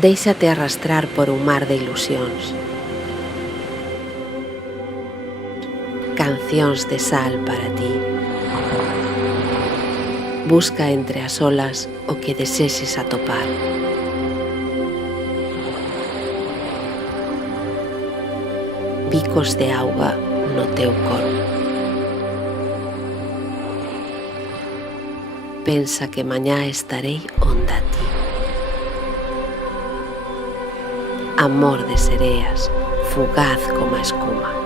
Déixate arrastrar por un mar de ilusións. Cancións de sal para ti. Busca entre as olas o que desexes atopar. Bicos de auga no teu corpo. Pensa que mañá estarei onda a ti. Amor de sereas, fugaz como a escuma.